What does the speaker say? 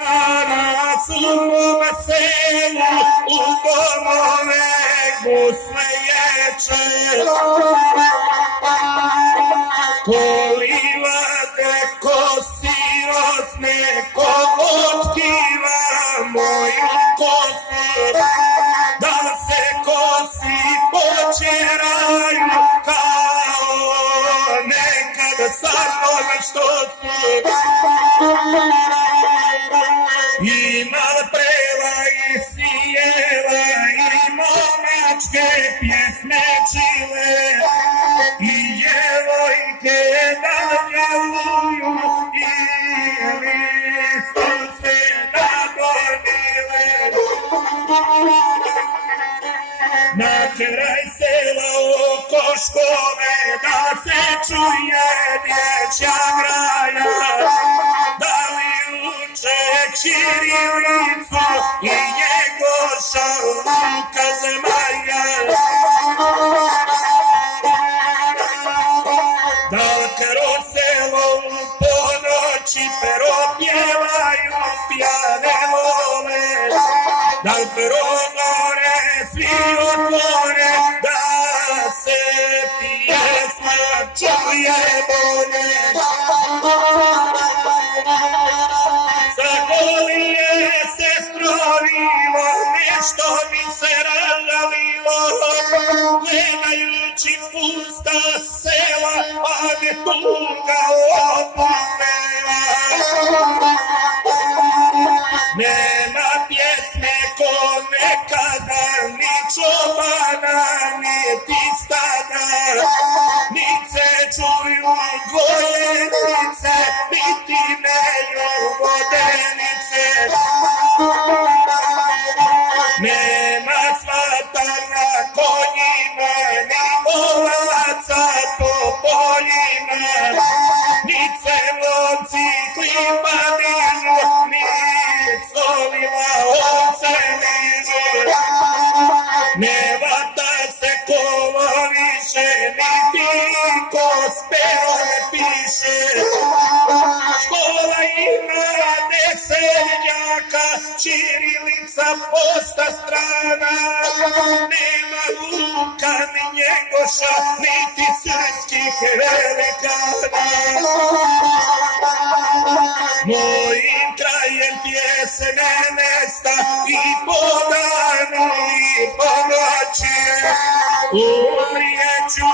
Na svome selu u domove Gusleječe kolivate ko sirosne, ko otkiva moju kosu, da se kosi počeraju kao nekada sa mnoga što su. Imala prela i sijela i momačke pjesme čile i djevojke danjaluju ili su se nagonile. Na kraj sela oko škole da se čuje dječja graja, da li uče ćirilicu i Njegoša Luka Zemaja. Da kroz selo u ponoći pero pjevaju pjane vole, da prozore svi otvore, da se pjesma čuje bolje. Zakolije se strovilo, nešto mi se razalilo, gledajući pusta sela, a me tuga opustela. Nema pjesme ko nekada, ni čobana, ni tistada, ni se čuju dvojenice, niti neju vodenice. Nema cvata na konjima, ni ovaca po poljima, ni se lovci klipa nižu, ni colila ovce nižu. Ne vata se kova više, niti ko speva ne piše. Škola ima desetljaka, ćirilica posta strana, nema Luka ni Njegoša, niti srpskih velikana. Mojim krajem pjesme mesta i po danu i po noći, umrijeću